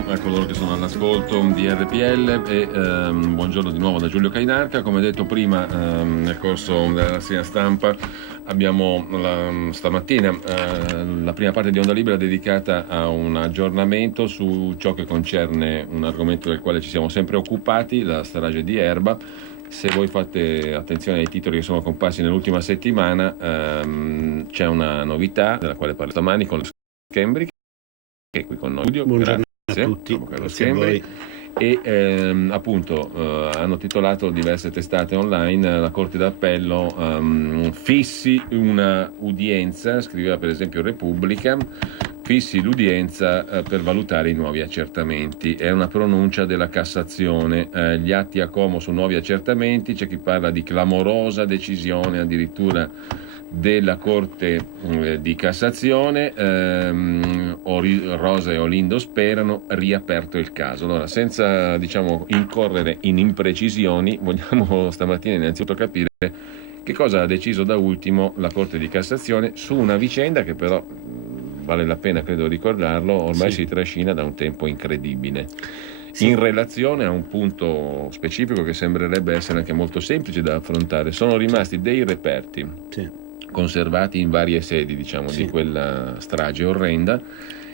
buongiorno a coloro che sono all'ascolto di RPL e buongiorno di nuovo da Giulio Cainarca. Come detto prima, nel corso della rassegna stampa abbiamo stamattina la prima parte di Onda Libera dedicata a un aggiornamento su ciò che concerne un argomento del quale ci siamo sempre occupati, la strage di Erba. Se voi fate attenzione ai titoli che sono comparsi nell'ultima settimana, c'è una novità della quale parlo stamani con Schembri, che è qui con noi. Buongiorno Grazie a tutti, grazie a voi. E appunto hanno titolato diverse testate online, la Corte d'Appello fissi una udienza, scriveva per esempio Repubblica, fissi l'udienza per valutare i nuovi accertamenti. È una pronuncia della Cassazione, gli atti a Como su nuovi accertamenti, c'è chi parla di clamorosa decisione addirittura della Corte di Cassazione. Rosa e Olindo sperano riaperto il caso. Allora, senza incorrere in imprecisioni, vogliamo stamattina innanzitutto capire che cosa ha deciso da ultimo la Corte di Cassazione su una vicenda che però vale la pena, credo, ricordarlo, ormai si trascina da un tempo incredibile. In relazione a un punto specifico che sembrerebbe essere anche molto semplice da affrontare, sono rimasti dei reperti conservati in varie sedi, di quella strage orrenda,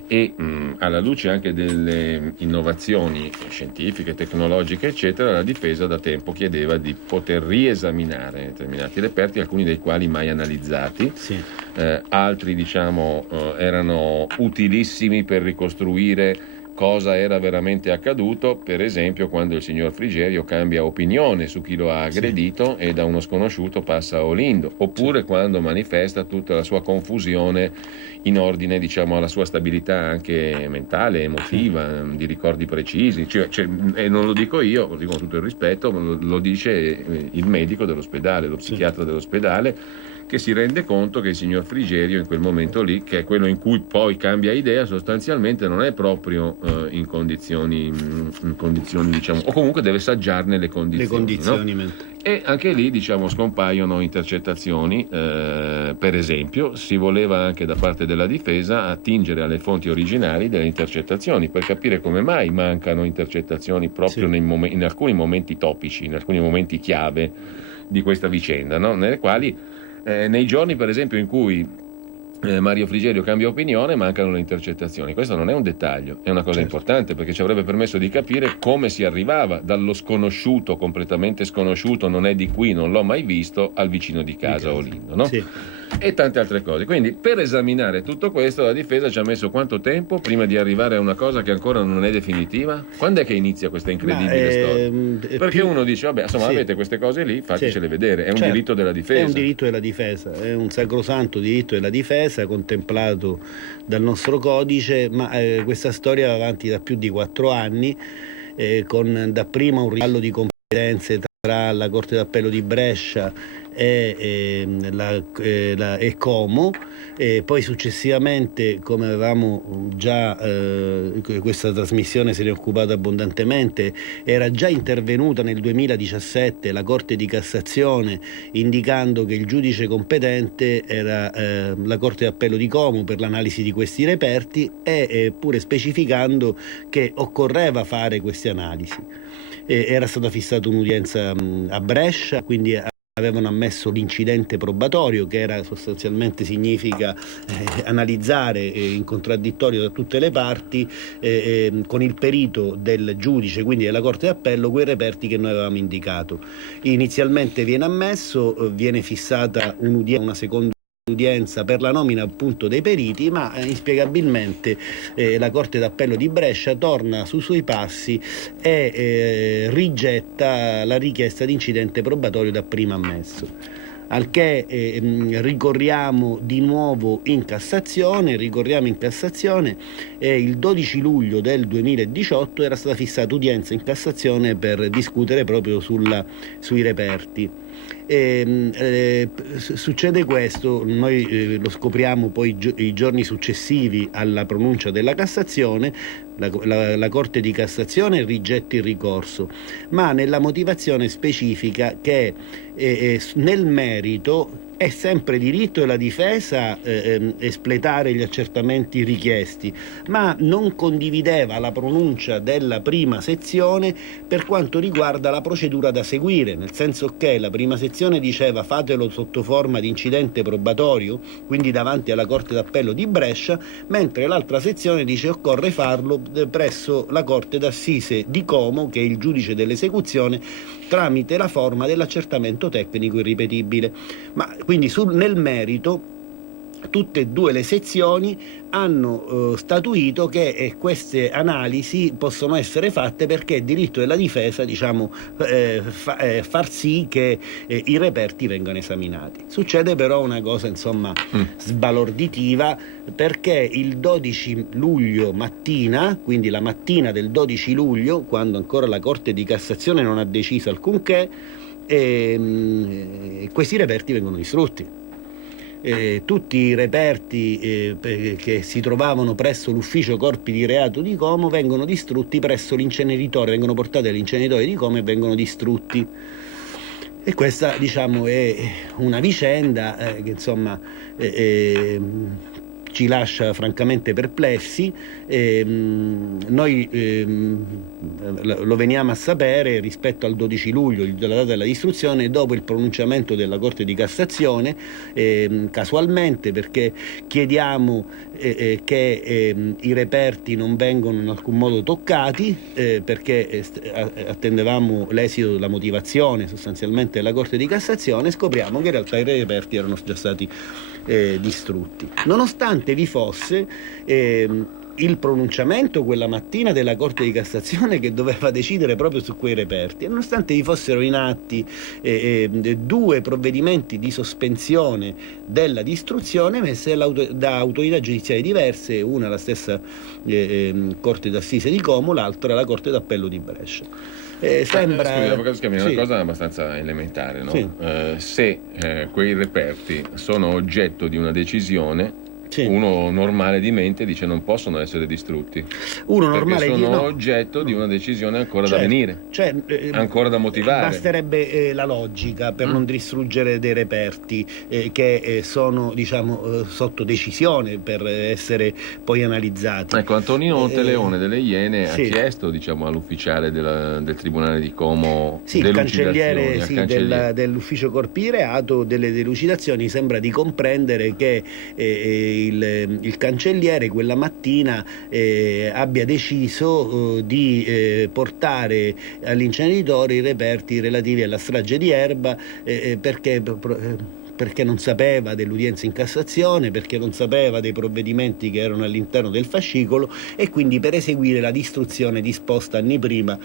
e alla luce anche delle innovazioni scientifiche, tecnologiche, eccetera, la difesa da tempo chiedeva di poter riesaminare determinati reperti, alcuni dei quali mai analizzati, altri erano utilissimi per ricostruire cosa era veramente accaduto, per esempio quando il signor Frigerio cambia opinione su chi lo ha aggredito e da uno sconosciuto passa a Olindo, oppure quando manifesta tutta la sua confusione in ordine alla sua stabilità anche mentale, emotiva, di ricordi precisi, e non lo dico io, lo dico con tutto il rispetto, lo dice il medico dell'ospedale, lo psichiatra dell'ospedale, che si rende conto che il signor Frigerio in quel momento lì, che è quello in cui poi cambia idea, sostanzialmente non è proprio in condizioni o comunque deve saggiarne le condizioni, no? E anche lì scompaiono intercettazioni, per esempio si voleva anche da parte della difesa attingere alle fonti originali delle intercettazioni per capire come mai mancano intercettazioni proprio in alcuni momenti topici, in alcuni momenti chiave di questa vicenda, no? Nelle quali nei giorni per esempio in cui Mario Frigerio cambia opinione mancano le intercettazioni. Questo non è un dettaglio, è una cosa importante, perché ci avrebbe permesso di capire come si arrivava dallo sconosciuto, completamente sconosciuto, non è di qui, non l'ho mai visto, al vicino di casa Olindo, no? E tante altre cose. Quindi per esaminare tutto questo la difesa ci ha messo quanto tempo prima di arrivare a una cosa che ancora non è definitiva? Quando è che inizia questa incredibile storia? Perché uno dice avete queste cose lì, fatecele vedere, è un diritto della difesa. È un diritto della difesa, è un sacrosanto diritto della difesa contemplato dal nostro codice, ma questa storia va avanti da più di 4 anni, con dapprima un rivallo di competenze tra la Corte d'Appello di Brescia e Como, e poi successivamente, come avevamo già questa trasmissione se ne è occupata abbondantemente, era già intervenuta nel 2017 la Corte di Cassazione indicando che il giudice competente era la Corte d'Appello di Como per l'analisi di questi reperti, e pure specificando che occorreva fare queste analisi. Era stata fissata un'udienza a Brescia, quindi avevano ammesso l'incidente probatorio, che era sostanzialmente significa analizzare in contraddittorio da tutte le parti, con il perito del giudice, quindi della Corte d'Appello, quei reperti che noi avevamo indicato. Inizialmente viene ammesso, viene fissata una seconda udienza per la nomina appunto dei periti, ma inspiegabilmente la Corte d'Appello di Brescia torna sui suoi passi e rigetta la richiesta di incidente probatorio dapprima ammesso. Al che ricorriamo di nuovo in Cassazione, e il 12 luglio del 2018 era stata fissata udienza in Cassazione per discutere proprio sui reperti. Succede questo, noi lo scopriamo poi i giorni successivi alla pronuncia della Cassazione. La Corte di Cassazione rigetta il ricorso, ma nella motivazione specifica che nel merito È sempre diritto della difesa espletare gli accertamenti richiesti, ma non condivideva la pronuncia della prima sezione per quanto riguarda la procedura da seguire, nel senso che la prima sezione diceva fatelo sotto forma di incidente probatorio, quindi davanti alla Corte d'Appello di Brescia, mentre l'altra sezione dice occorre farlo presso la Corte d'Assise di Como, che è il giudice dell'esecuzione, tramite la forma dell'accertamento tecnico irripetibile. Ma quindi nel merito tutte e due le sezioni hanno statuito che queste analisi possono essere fatte perché è diritto della difesa, diciamo, far sì che i reperti vengano esaminati. Succede però una cosa, insomma, sbalorditiva, perché il 12 luglio mattina, quindi la mattina del 12 luglio, quando ancora la Corte di Cassazione non ha deciso alcunché, questi reperti vengono distrutti. Tutti i reperti che si trovavano presso l'ufficio corpi di reato di Como vengono distrutti presso l'inceneritore, vengono portati all'inceneritore di Como e vengono distrutti. E questa, diciamo, è una vicenda che insomma ci lascia francamente perplessi. Noi lo veniamo a sapere rispetto al 12 luglio, della data della distruzione, dopo il pronunciamento della Corte di Cassazione, casualmente, perché chiediamo che i reperti non vengono in alcun modo toccati, perché attendevamo l'esito della motivazione sostanzialmente della Corte di Cassazione, scopriamo che in realtà i reperti erano già stati distrutti. Nonostante vi fosse il pronunciamento quella mattina della Corte di Cassazione che doveva decidere proprio su quei reperti, e nonostante vi fossero in atti due provvedimenti di sospensione della distruzione messe da autorità giudiziarie diverse, una la stessa Corte d'Assise di Como, l'altra la Corte d'Appello di Brescia. Sembra avvocato Scammino, sì, una cosa abbastanza elementare, no? Sì. Se quei reperti sono oggetto di una decisione, sì, uno normale di mente dice non possono essere distrutti, uno perché normale sono oggetto di una decisione ancora da venire, ancora da motivare. Basterebbe la logica per non distruggere dei reperti che sono, diciamo, sotto decisione per essere poi analizzati. Ecco, Antonino Monteleone delle Iene sì, ha chiesto, diciamo, all'ufficiale del Tribunale di Como sì, il cancelliere dell'ufficio corpi di reato delle delucidazioni. Sembra di comprendere che il cancelliere quella mattina abbia deciso di portare all'inceneritore i reperti relativi alla strage di Erba, perché non sapeva dell'udienza in Cassazione, perché non sapeva dei provvedimenti che erano all'interno del fascicolo, e quindi per eseguire la distruzione disposta anni prima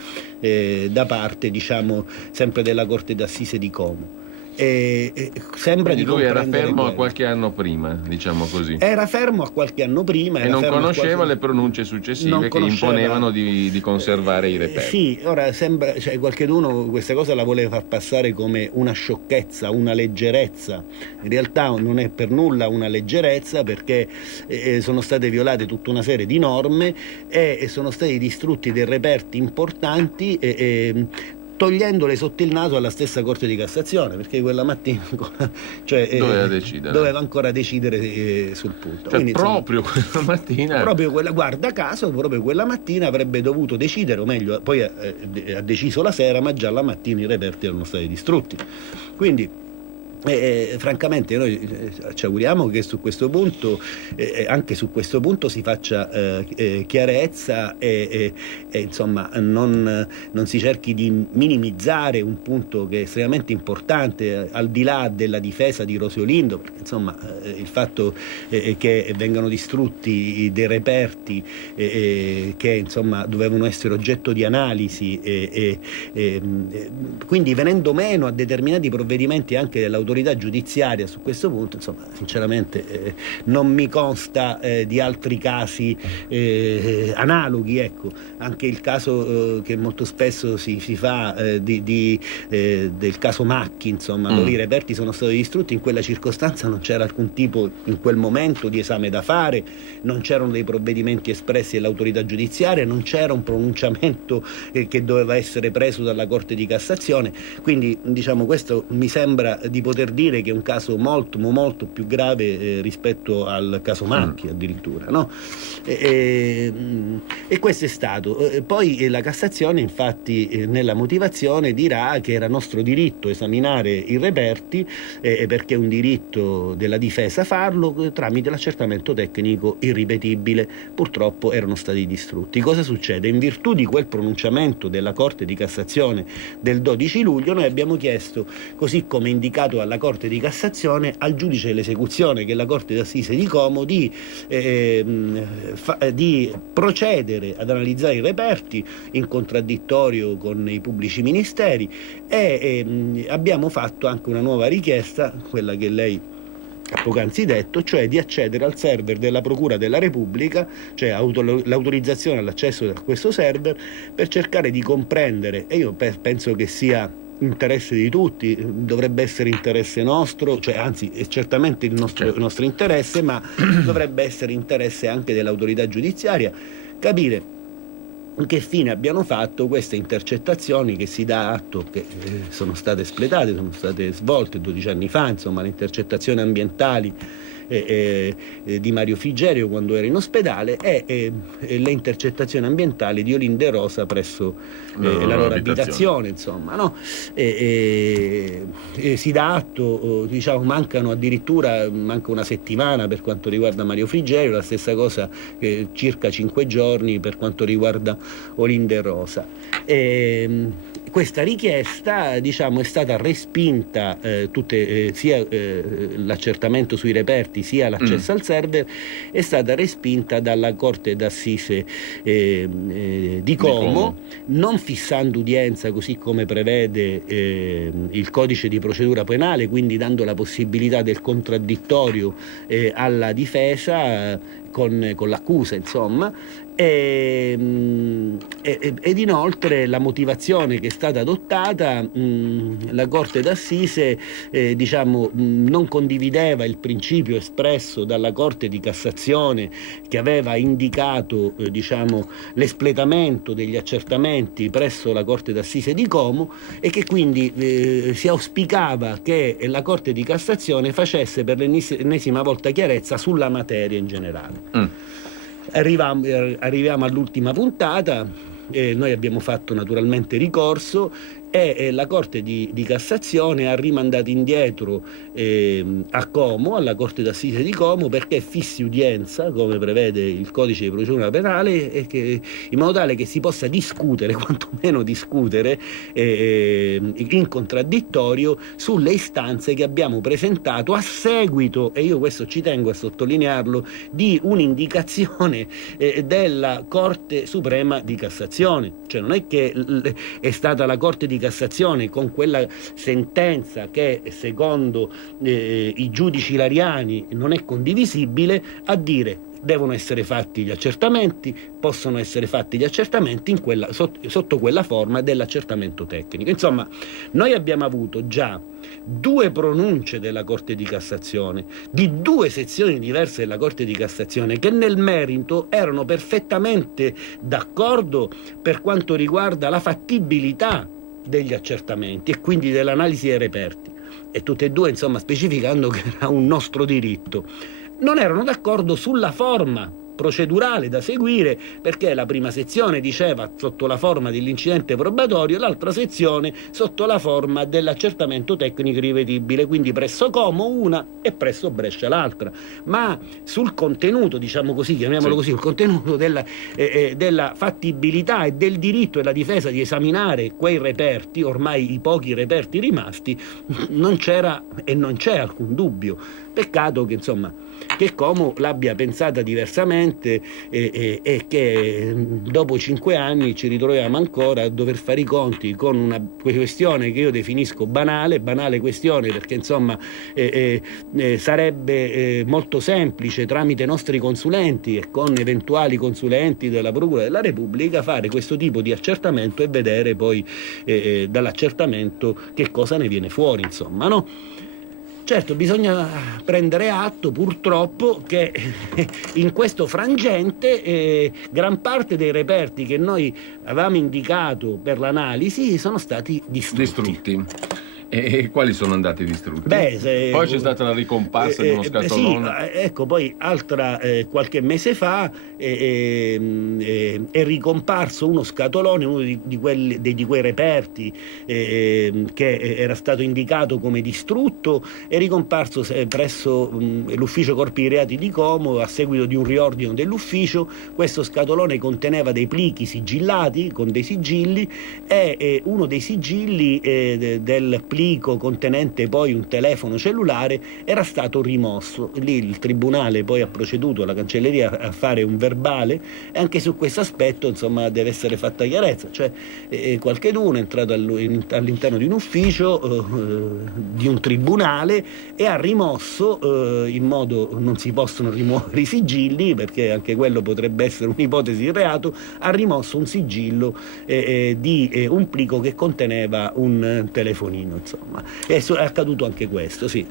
da parte, diciamo, sempre della Corte d'Assise di Como. Sembra quindi di lui era fermo quello. a qualche anno prima, diciamo così. Era fermo a qualche anno prima e non conosceva le pronunce successive che imponevano di conservare i reperti. Sì, ora sembra, cioè, qualcheduno questa cosa la voleva far passare come una sciocchezza, una leggerezza. In realtà non è per nulla una leggerezza, perché sono state violate tutta una serie di norme e sono stati distrutti dei reperti importanti, togliendole sotto il naso alla stessa Corte di Cassazione, perché quella mattina doveva ancora decidere sul punto. Cioè, quindi, proprio quella mattina, guarda caso, proprio quella mattina avrebbe dovuto decidere, o meglio, poi ha deciso la sera, ma già la mattina i reperti erano stati distrutti. Quindi francamente noi ci auguriamo che su questo punto, anche su questo punto, si faccia chiarezza e insomma non si cerchi di minimizzare un punto che è estremamente importante, al di là della difesa di Rosy Olindo, perché insomma il fatto che vengano distrutti dei reperti che insomma dovevano essere oggetto di analisi, quindi venendo meno a determinati provvedimenti anche dell'autorità giudiziaria su questo punto, insomma, sinceramente non mi consta di altri casi analoghi, ecco. Anche il caso che molto spesso si fa del caso Macchi, insomma, dove i reperti sono stati distrutti, in quella circostanza non c'era alcun tipo in quel momento di esame da fare, non c'erano dei provvedimenti espressi dall'autorità giudiziaria, non c'era un pronunciamento che doveva essere preso dalla Corte di Cassazione, quindi diciamo questo mi sembra di poter poter dire che è un caso molto molto più grave rispetto al caso Macchi addirittura, no? E questo è stato. Poi la Cassazione infatti nella motivazione dirà che era nostro diritto esaminare i reperti perché è un diritto della difesa farlo tramite l'accertamento tecnico irripetibile. Purtroppo erano stati distrutti. Cosa succede? In virtù di quel pronunciamento della Corte di Cassazione del 12 luglio noi abbiamo chiesto, così come indicato dalla Corte di Cassazione, al giudice dell'esecuzione, che è la Corte d'Assise di Como, di procedere ad analizzare i reperti in contraddittorio con i pubblici ministeri e abbiamo fatto anche una nuova richiesta, quella che lei ha poc'anzi detto, cioè di accedere al server della Procura della Repubblica, cioè l'autorizzazione all'accesso a questo server per cercare di comprendere, e io penso che sia interesse di tutti, dovrebbe essere interesse nostro, cioè anzi è certamente il nostro interesse, ma dovrebbe essere interesse anche dell'autorità giudiziaria, capire che fine abbiano fatto queste intercettazioni che si dà atto che sono state espletate, sono state svolte 12 anni fa, insomma, le intercettazioni ambientali di Mario Frigerio quando era in ospedale e le intercettazioni ambientali di Olinda e Rosa presso la loro abitazione, insomma, no? Si dà atto, diciamo, manca una settimana per quanto riguarda Mario Frigerio, la stessa cosa circa 5 giorni per quanto riguarda Olinda e Rosa. Questa richiesta, diciamo, è stata respinta, sia l'accertamento sui reperti sia l'accesso al server è stata respinta dalla Corte d'Assise di Como, non fissando udienza così come prevede il codice di procedura penale, quindi dando la possibilità del contraddittorio alla difesa con l'accusa, insomma, ed inoltre la motivazione che è stata adottata, la Corte d'Assise non condivideva il principio espresso dalla Corte di Cassazione che aveva indicato l'espletamento degli accertamenti presso la Corte d'Assise di Como e che quindi si auspicava che la Corte di Cassazione facesse per l'ennesima volta chiarezza sulla materia in generale. Arriviamo all'ultima puntata, noi abbiamo fatto naturalmente ricorso e la Corte di Cassazione ha rimandato indietro a Como, alla Corte d'Assise di Como, perché fissi udienza, come prevede il codice di procedura penale, in modo tale che si possa discutere, quantomeno discutere, in contraddittorio sulle istanze che abbiamo presentato a seguito, e io questo ci tengo a sottolinearlo, di un'indicazione della Corte Suprema di Cassazione. Cioè non è che è stata la Corte di Cassazione con quella sentenza che secondo i giudici ilariani non è condivisibile a dire devono essere fatti gli accertamenti, possono essere fatti gli accertamenti sotto quella forma dell'accertamento tecnico. Insomma, noi abbiamo avuto già 2 pronunce della Corte di Cassazione, di 2 sezioni diverse della Corte di Cassazione, che nel merito erano perfettamente d'accordo per quanto riguarda la fattibilità degli accertamenti e quindi dell'analisi dei reperti, e tutte e 2 insomma specificando che era un nostro diritto. Non erano d'accordo sulla forma procedurale da seguire, perché la prima sezione diceva sotto la forma dell'incidente probatorio, l'altra sezione sotto la forma dell'accertamento tecnico irripetibile, quindi presso Como una e presso Brescia l'altra. Ma sul contenuto, diciamo così, chiamiamolo così, il contenuto della fattibilità e del diritto della difesa di esaminare quei reperti, ormai i pochi reperti rimasti, non c'era e non c'è alcun dubbio. Peccato che insomma che Como l'abbia pensata diversamente e che dopo 5 anni ci ritroviamo ancora a dover fare i conti con una questione che io definisco banale questione, perché insomma sarebbe molto semplice tramite i nostri consulenti e con eventuali consulenti della Procura della Repubblica fare questo tipo di accertamento e vedere poi dall'accertamento che cosa ne viene fuori, insomma, no? Certo, bisogna prendere atto purtroppo che in questo frangente gran parte dei reperti che noi avevamo indicato per l'analisi sono stati distrutti. E quali sono andati distrutti? Poi c'è stata la ricomparsa di uno scatolone. Sì, ecco, poi qualche mese fa è ricomparso uno scatolone, uno di quei reperti che era stato indicato come distrutto, è ricomparso presso l'ufficio corpi reati di Como a seguito di un riordino dell'ufficio. Questo scatolone conteneva dei plichi sigillati con dei sigilli e uno dei sigilli del plico contenente poi un telefono cellulare era stato rimosso. Lì il tribunale poi ha proceduto, la cancelleria, a fare un verbale, e anche su questo aspetto insomma deve essere fatta chiarezza, cioè qualcheduno è entrato all'interno di un ufficio di un tribunale e ha rimosso in modo, non si possono rimuovere i sigilli perché anche quello potrebbe essere un'ipotesi di reato, ha rimosso un sigillo di un plico che conteneva un telefonino, insomma. È accaduto anche questo, sì.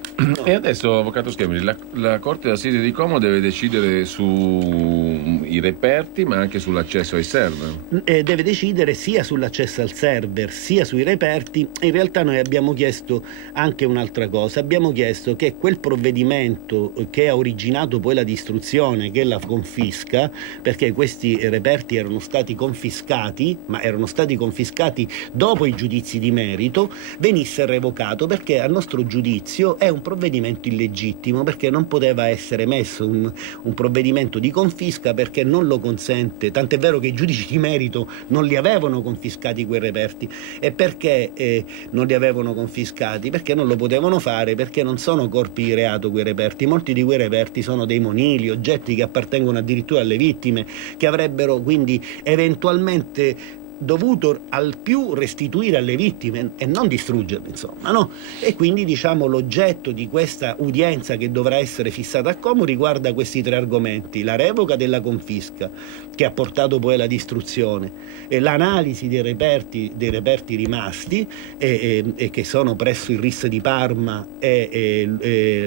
E adesso, avvocato Schembri, la Corte d'Assise di Como deve decidere sui reperti ma anche sull'accesso ai server. Deve decidere sia sull'accesso al server sia sui reperti. In realtà noi abbiamo chiesto anche un'altra cosa, abbiamo chiesto che quel provvedimento che ha originato poi la distruzione, che è la confisca, perché questi reperti erano stati confiscati, ma erano stati confiscati dopo i giudizi di merito, venisse revocato, perché a nostro giudizio è un provvedimento illegittimo, perché non poteva essere messo un provvedimento di confisca perché non lo consente, tant'è vero che i giudici di merito non li avevano confiscati quei reperti. E perché non li avevano confiscati? Perché non lo potevano fare, perché non sono corpi di reato quei reperti. Molti di quei reperti sono dei monili, oggetti che appartengono addirittura alle vittime, che avrebbero quindi eventualmente dovuto al più restituire alle vittime e non distruggerle, insomma, no? E quindi diciamo l'oggetto di questa udienza che dovrà essere fissata a Como riguarda questi tre argomenti: la revoca della confisca che ha portato poi alla distruzione, l'analisi dei reperti rimasti e che sono presso il RIS di Parma e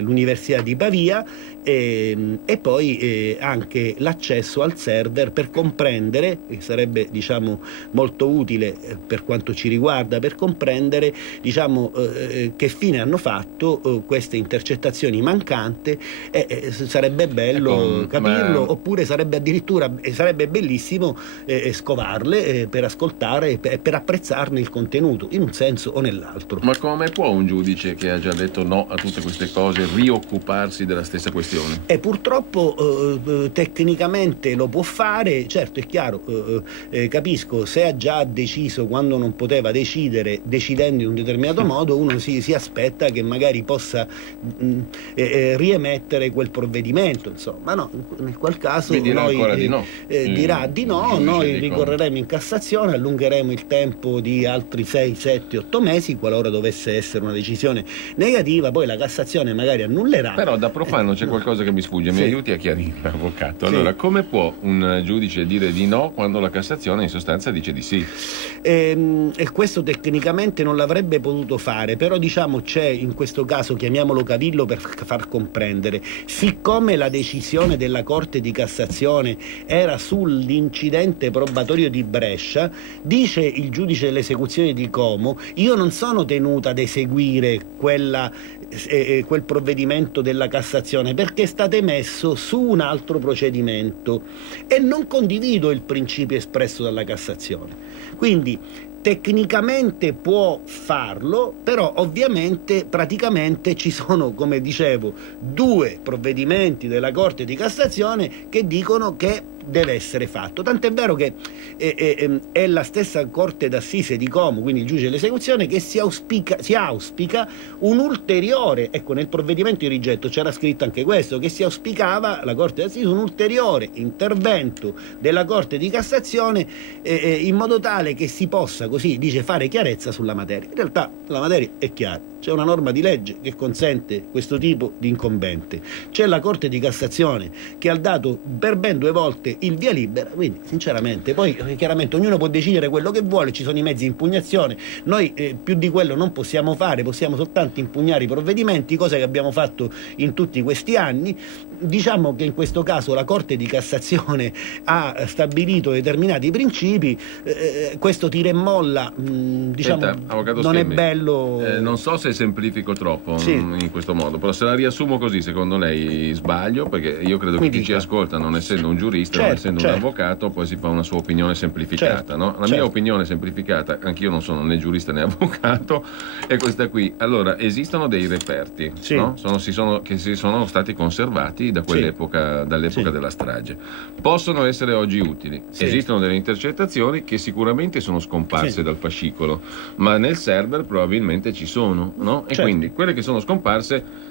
l'Università di Pavia, e poi anche l'accesso al server per comprendere, che sarebbe diciamo molto utile per quanto ci riguarda, per comprendere diciamo che fine hanno fatto queste intercettazioni mancanti. Sarebbe bello capirlo, oppure sarebbe bellissimo scovarle per ascoltare e per apprezzarne il contenuto in un senso o nell'altro. Ma come può un giudice che ha già detto no a tutte queste cose rioccuparsi della stessa questione? E purtroppo tecnicamente lo può fare, certo, è chiaro, capisco, se ha già deciso quando non poteva decidere, decidendo in un determinato modo, uno si aspetta che magari possa riemettere quel provvedimento, insomma, no, in quel caso dirà di no, noi ricorreremo in Cassazione, allungheremo il tempo di altri 6, 7, 8 mesi qualora dovesse essere una decisione negativa, poi la Cassazione magari annullerà. Però da profano c'è qualcosa che mi sfugge, mi aiuti a chiarire, avvocato. Allora, sì. Come può un giudice dire di no quando la Cassazione in sostanza dice di sì? E questo tecnicamente non l'avrebbe potuto fare, però diciamo c'è in questo caso, chiamiamolo cavillo per far comprendere, siccome la decisione della Corte di Cassazione era sull'incidente probatorio di Brescia, dice il giudice dell'esecuzione di Como: io non sono tenuta ad eseguire quel provvedimento della Cassazione perché è stato emesso su un altro procedimento e non condivido il principio espresso dalla Cassazione. Quindi tecnicamente può farlo, però ovviamente praticamente ci sono, come dicevo, 2 provvedimenti della Corte di Cassazione che dicono che deve essere fatto, tant'è vero che è la stessa Corte d'Assise di Como, quindi il giudice dell'esecuzione, che si auspica un ulteriore, ecco, nel provvedimento di rigetto c'era scritto anche questo, che si auspicava la Corte d'Assise un ulteriore intervento della Corte di Cassazione in modo tale che si possa, così dice, fare chiarezza sulla materia. In realtà la materia è chiara, c'è una norma di legge che consente questo tipo di incombente, c'è la Corte di Cassazione che ha dato per ben 2 volte il via libera, quindi sinceramente poi chiaramente ognuno può decidere quello che vuole, ci sono i mezzi di impugnazione, noi più di quello non possiamo fare, possiamo soltanto impugnare i provvedimenti, cosa che abbiamo fatto in tutti questi anni. Diciamo che in questo caso la Corte di Cassazione ha stabilito determinati principi, questo tira e molla, diciamo, Senta, avvocato non Schemmi, è bello. Non so se semplifico troppo in questo modo, però se la riassumo così, secondo lei sbaglio? Perché io credo che chi ci ascolta, non essendo un giurista, non essendo un avvocato, poi si fa una sua opinione semplificata, no? La mia opinione semplificata, anch'io non sono né giurista né avvocato, è questa qui. Allora, esistono dei reperti, no? Che si sono stati conservati da quell'epoca, dall'epoca della strage. Possono essere oggi utili. Esistono delle intercettazioni che sicuramente sono scomparse dal fascicolo, ma nel server probabilmente ci sono, no? E quindi quelle che sono scomparse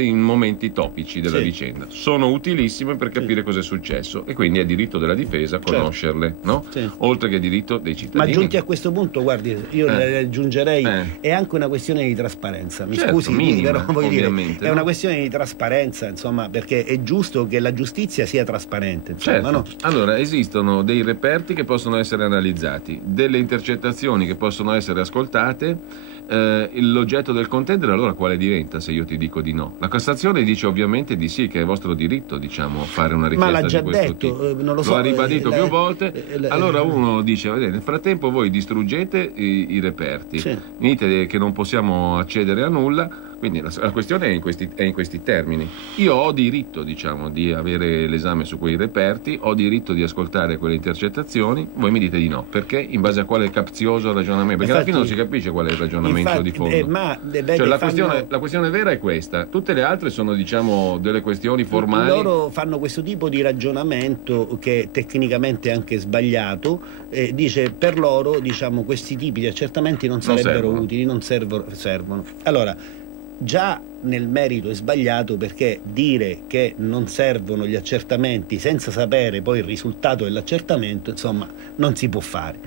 in momenti topici della vicenda. Sono utilissime per capire cosa è successo, e quindi è diritto della difesa conoscerle, no? Oltre che diritto dei cittadini. Ma giunti a questo punto, guardi, io aggiungerei è anche una questione di trasparenza. Mi scusi, minima, però voglio dire, è una questione di trasparenza, insomma, perché è giusto che la giustizia sia trasparente, insomma, no? Allora, esistono dei reperti che possono essere analizzati, delle intercettazioni che possono essere ascoltate. L'oggetto del contendere allora quale diventa se io ti dico di no? La Cassazione dice ovviamente di sì, che è vostro diritto, diciamo, fare una richiesta di questo tipo. Non lo so, lo ha ribadito più volte. Allora uno dice, vedete, nel frattempo voi distruggete i reperti, dite che non possiamo accedere a nulla. Quindi la questione è in questi termini. Io ho diritto, diciamo, di avere l'esame su quei reperti, ho diritto di ascoltare quelle intercettazioni, voi mi dite di no. Perché? In base a quale capzioso ragionamento? Perché alla fine non si capisce qual è il ragionamento di fondo. Cioè, la questione vera è questa. Tutte le altre sono, diciamo, delle questioni formali. Loro fanno questo tipo di ragionamento che tecnicamente è anche sbagliato. Dice, per loro, diciamo, questi tipi di accertamenti non sarebbero utili, non servono. Allora, già nel merito è sbagliato, perché dire che non servono gli accertamenti senza sapere poi il risultato dell'accertamento, insomma, non si può fare.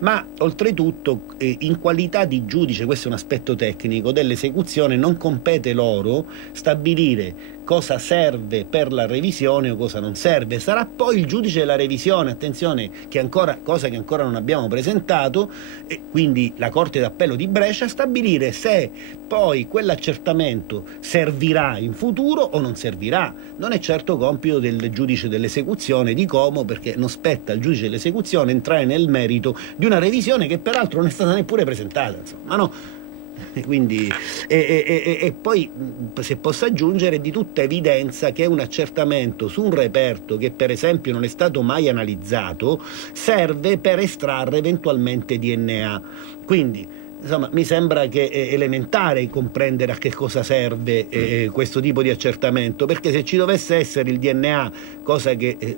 Ma oltretutto, in qualità di giudice, questo è un aspetto tecnico dell'esecuzione, non compete loro stabilire cosa serve per la revisione o cosa non serve. Sarà poi il giudice della revisione, attenzione, cosa che ancora non abbiamo presentato, e quindi la Corte d'Appello di Brescia, a stabilire se poi quell'accertamento servirà in futuro o non servirà. Non è certo compito del giudice dell'esecuzione di Como, perché non spetta al giudice dell'esecuzione entrare nel merito di una revisione che peraltro non è stata neppure presentata, insomma, no? Quindi, e poi, se posso aggiungere, è di tutta evidenza che un accertamento su un reperto che per esempio non è stato mai analizzato serve per estrarre eventualmente DNA. Quindi, insomma, mi sembra che è elementare comprendere a che cosa serve questo tipo di accertamento, perché se ci dovesse essere il DNA, cosa che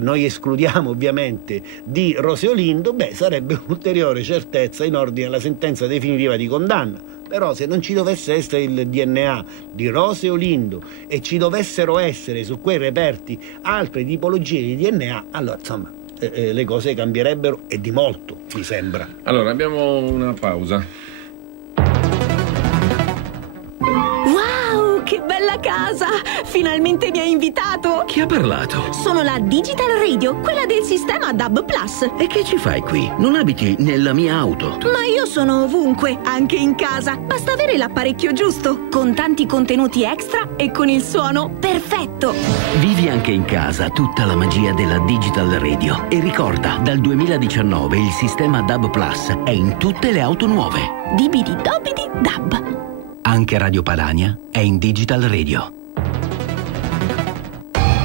noi escludiamo ovviamente, di Rosy Olindo, sarebbe un'ulteriore certezza in ordine alla sentenza definitiva di condanna. Però se non ci dovesse essere il DNA di Rosy Olindo e ci dovessero essere su quei reperti altre tipologie di DNA, allora, insomma, le cose cambierebbero, e di molto, mi sembra. Allora, abbiamo una pausa. Wow, che bella casa! Finalmente mi hai invitato! Chi ha parlato? Sono la Digital Radio, quella del sistema DAB+. E che ci fai qui? Non abiti nella mia auto. Ma io sono ovunque, anche in casa. Basta avere l'apparecchio giusto, con tanti contenuti extra e con il suono perfetto. Vivi anche in casa tutta la magia della Digital Radio. E ricorda, dal 2019 il sistema DAB+ è in tutte le auto nuove. Dibidi dobidi dab. Anche Radio Padania è in Digital Radio.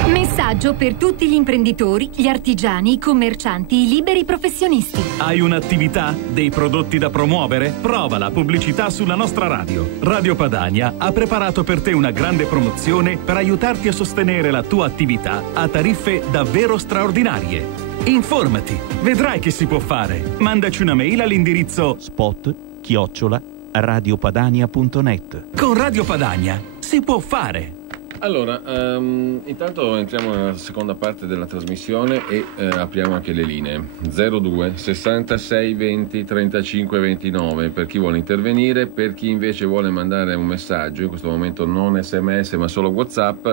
Messaggio per tutti gli imprenditori, gli artigiani, i commercianti, i liberi professionisti. Hai un'attività? Dei prodotti da promuovere? Prova la pubblicità sulla nostra radio. Radio Padania ha preparato per te una grande promozione per aiutarti a sostenere la tua attività a tariffe davvero straordinarie. Informati, vedrai che si può fare. Mandaci una mail all'indirizzo spot@radiopadania.net. Con Radio Padania si può fare. Allora, intanto entriamo nella seconda parte della trasmissione e apriamo anche le linee 02 66 20 35 29 per chi vuole intervenire, per chi invece vuole mandare un messaggio, in questo momento non SMS ma solo WhatsApp,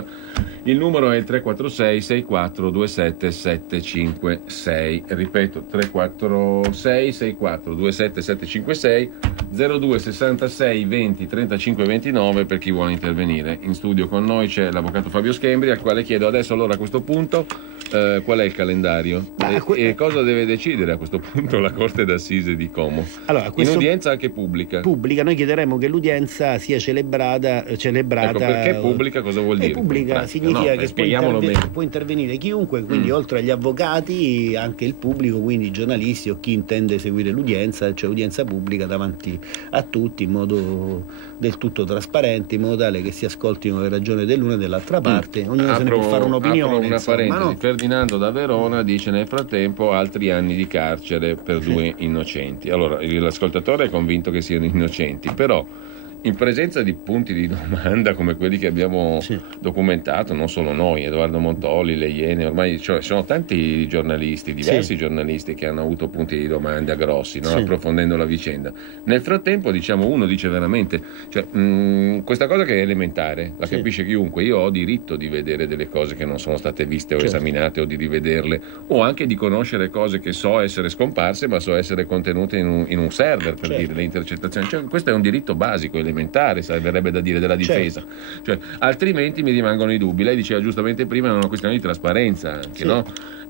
il numero è il 346 64 27 756, ripeto 346 64 27 756, 02 66 20 35 29 per chi vuole intervenire. In studio con noi c'è l'avvocato Fabio Schembri, al quale chiedo adesso, allora, a questo punto qual è il calendario e cosa deve decidere a questo punto la Corte d'Assise di Como, in udienza anche pubblica. Noi chiederemo che l'udienza sia celebrata. Ecco, perché pubblica cosa vuol dire? Pubblica significa che può intervenire chiunque, quindi oltre agli avvocati anche il pubblico, quindi i giornalisti o chi intende seguire l'udienza, cioè udienza pubblica davanti a tutti in modo del tutto trasparente, in modo tale che si ascoltino le ragioni dell'una e dell'altra parte, ognuno se ne può fare un'opinione. Apro una parentesi, Ferdinando da Verona dice: nel frattempo altri anni di carcere per due innocenti. Allora, l'ascoltatore è convinto che siano innocenti, però in presenza di punti di domanda come quelli che abbiamo documentato, non solo noi, Edoardo Montoli, Le Iene, ormai sono tanti giornalisti, diversi giornalisti che hanno avuto punti di domanda grossi, no? Approfondendo la vicenda. Nel frattempo, uno dice veramente, questa cosa che è elementare, la capisce chiunque, io ho diritto di vedere delle cose che non sono state viste o esaminate, o di rivederle, o anche di conoscere cose che so essere scomparse ma so essere contenute in un server, per dire, le intercettazioni. Questo è un diritto basico, elementare, verrebbe da dire, della difesa. Altrimenti mi rimangono i dubbi. Lei diceva giustamente prima, è una questione di trasparenza anche, no?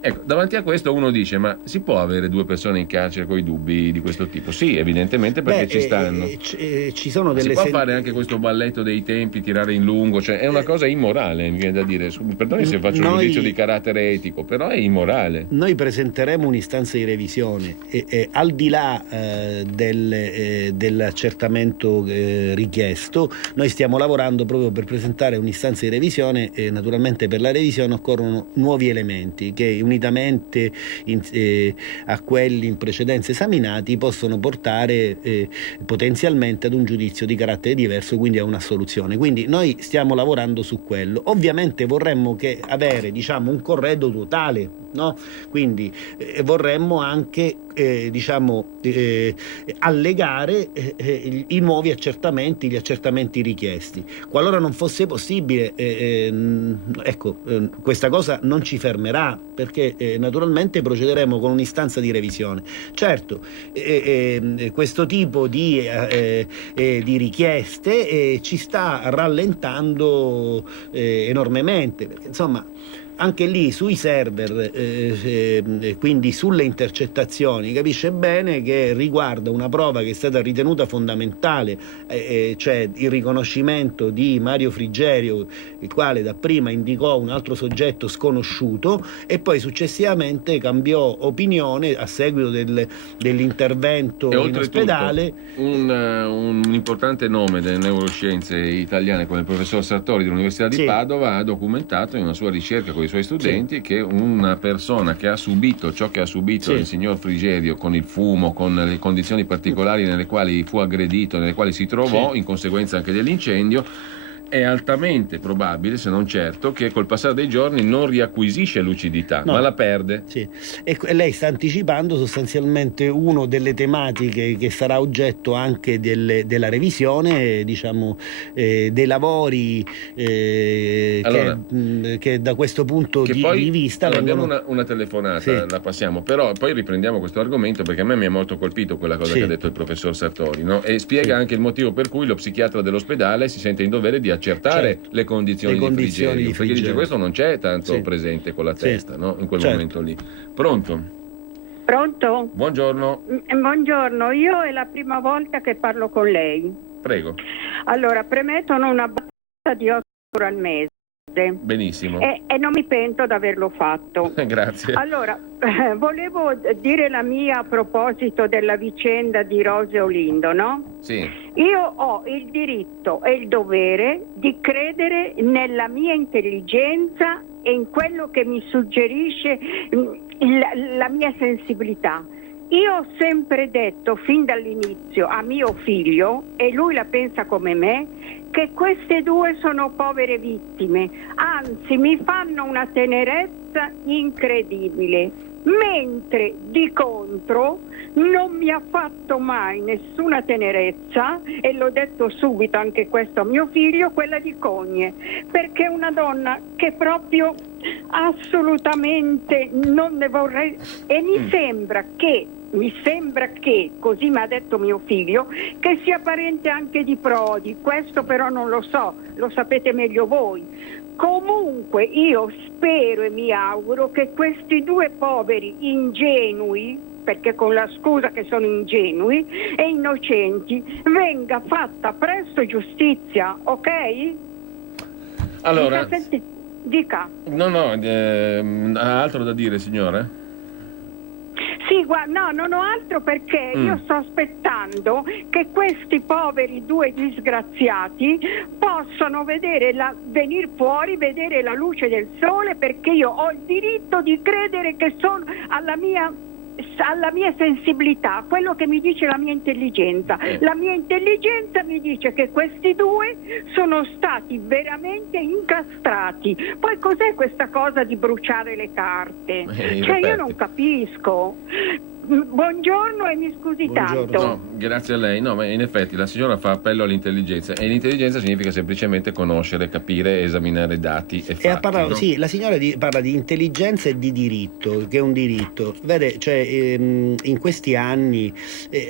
Ecco, davanti a questo uno dice: ma si può avere due persone in carcere con i dubbi di questo tipo? Sì, evidentemente, perché ci stanno. Ci sono delle si può fare anche questo balletto dei tempi, tirare in lungo, è una cosa immorale, mi viene da dire. Perdoni se faccio un giudizio di carattere etico, però è immorale. Noi presenteremo un'istanza di revisione e al di là dell'accertamento richiesto, noi stiamo lavorando proprio per presentare un'istanza di revisione e naturalmente per la revisione occorrono nuovi elementi che unitamente a quelli in precedenza esaminati possono portare potenzialmente ad un giudizio di carattere diverso, quindi a una assoluzione. Quindi noi stiamo lavorando su quello. Ovviamente vorremmo avere un corredo totale, no? Quindi vorremmo anche allegare i nuovi accertamenti, gli accertamenti richiesti. Qualora non fosse possibile, questa cosa non ci fermerà, perché naturalmente procederemo con un'istanza di revisione. Certo, questo tipo di richieste ci sta rallentando enormemente, perché insomma anche lì sui server, quindi sulle intercettazioni, capisce bene che riguarda una prova che è stata ritenuta fondamentale, cioè il riconoscimento di Mario Frigerio, il quale dapprima indicò un altro soggetto sconosciuto e poi successivamente cambiò opinione a seguito dell'intervento in ospedale. Un importante nome delle neuroscienze italiane come il professor Sartori dell'Università di Padova ha documentato in una sua ricerca con i suoi studenti che una persona che ha subito ciò che ha subito il signor Frigerio, con il fumo, con le condizioni particolari nelle quali fu aggredito, nelle quali si trovò in conseguenza anche dell'incendio, è altamente probabile, se non certo, che col passare dei giorni non riacquisisce lucidità, ma la perde. E lei sta anticipando sostanzialmente una delle tematiche che sarà oggetto anche della revisione, dei lavori che da questo punto di vista abbiamo una telefonata, la passiamo, però poi riprendiamo questo argomento, perché a me mi ha molto colpito quella cosa che ha detto il professor Sartori, no? E spiega anche il motivo per cui lo psichiatra dell'ospedale si sente in dovere di accertare le condizioni di Frigerio, perché dice questo non c'è tanto presente con la testa, no? In quel momento lì. Pronto? Buongiorno. Buongiorno, io è la prima volta che parlo con lei. Prego. Allora, premettono una battuta di 8 euro al mese. Benissimo. E non mi pento di averlo fatto. Grazie. Allora, volevo dire la mia a proposito della vicenda di Rose Olindo, no? Sì. Io ho il diritto e il dovere di credere nella mia intelligenza e in quello che mi suggerisce la mia sensibilità. Io ho sempre detto fin dall'inizio a mio figlio, e lui la pensa come me, che queste due sono povere vittime, anzi mi fanno una tenerezza incredibile, mentre di contro non mi ha fatto mai nessuna tenerezza, e l'ho detto subito anche questo a mio figlio, quella di Cogne, perché è una donna che proprio assolutamente non ne vorrei, e mi sembra che, così mi ha detto mio figlio, che sia parente anche di Prodi, questo però non lo so, lo sapete meglio voi. Comunque io spero e mi auguro che questi due poveri ingenui, perché con la scusa che sono ingenui e innocenti, venga fatta presto giustizia, ok? Allora, dica. No, ha altro da dire, signore? Sì, no, non ho altro, perché io sto aspettando che questi poveri due disgraziati possano venire fuori, vedere la luce del sole, perché io ho il diritto di credere che sono alla mia sensibilità, quello che mi dice la mia intelligenza. La mia intelligenza mi dice che questi due sono stati veramente incastrati. Poi cos'è questa cosa di bruciare le carte? Cioè io non capisco. Buongiorno e mi scusi tanto. No, grazie a lei. No, ma in effetti la signora fa appello all'intelligenza, e l'intelligenza significa semplicemente conoscere, capire, esaminare dati e fatti. No? Sì, la signora parla di intelligenza e di diritto, che è un diritto. Vede, cioè, in questi anni,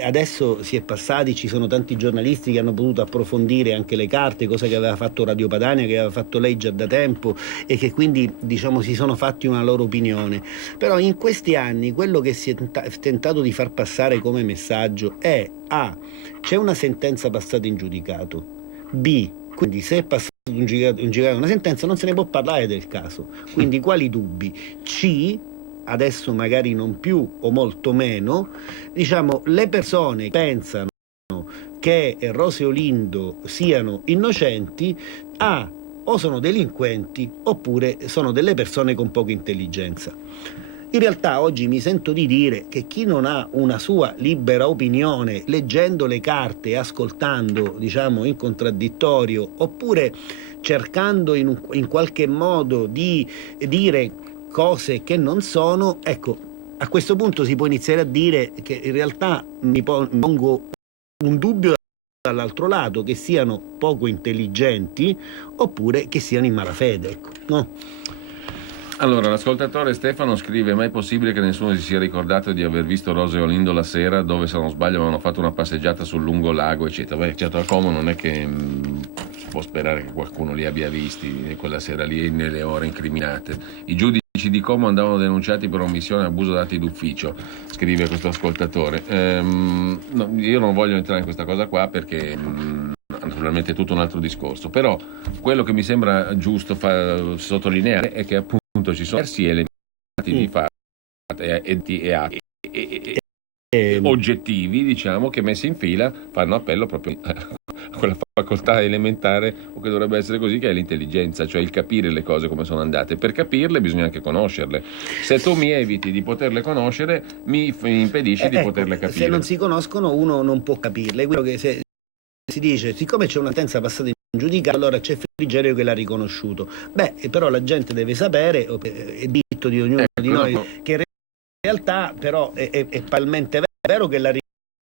adesso si è passati, ci sono tanti giornalisti che hanno potuto approfondire anche le carte, cosa che aveva fatto Radio Padania, che aveva fatto lei già da tempo, e che quindi, diciamo, si sono fatti una loro opinione. Però in questi anni quello che si è tentato di far passare come messaggio è A, c'è una sentenza passata in giudicato, B, quindi se è passata in giudicato una sentenza non se ne può parlare del caso, quindi quali dubbi, C, adesso magari non più o molto meno, diciamo, le persone pensano che Rose Olindo siano innocenti, A, o sono delinquenti oppure sono delle persone con poca intelligenza. In realtà oggi mi sento di dire che chi non ha una sua libera opinione, leggendo le carte e ascoltando, diciamo, in contraddittorio, oppure cercando in qualche modo di dire cose che non sono, ecco, a questo punto si può iniziare a dire che in realtà mi pongo un dubbio dall'altro lato, che siano poco intelligenti oppure che siano in malafede, ecco, no? Allora, l'ascoltatore Stefano scrive: ma è possibile che nessuno si sia ricordato di aver visto Rose Olindo la sera, dove, se non sbaglio, avevano fatto una passeggiata sul lungolago, eccetera? Beh, certo, a Como non è che si può sperare che qualcuno li abbia visti quella sera lì nelle ore incriminate. I giudici di Como andavano denunciati per omissione e abuso dati d'ufficio, scrive questo ascoltatore. No, io non voglio entrare in questa cosa qua perché naturalmente è tutto un altro discorso, però quello che mi sembra giusto sottolineare è che appunto ci sono diversi elementi di fatto e oggettivi, diciamo, che messi in fila fanno appello proprio a quella facoltà elementare, o che dovrebbe essere così, che è l'intelligenza, cioè il capire le cose come sono andate. Per capirle bisogna anche conoscerle. Se tu mi eviti di poterle conoscere, mi impedisci di poterle capire. Se non si conoscono uno non può capirle. Quello che si dice, siccome c'è una sentenza passata in giudicato, allora c'è Frigerio che l'ha riconosciuto. Beh, però la gente deve sapere, è diritto di ognuno di noi, che in realtà però è talmente vero che l'ha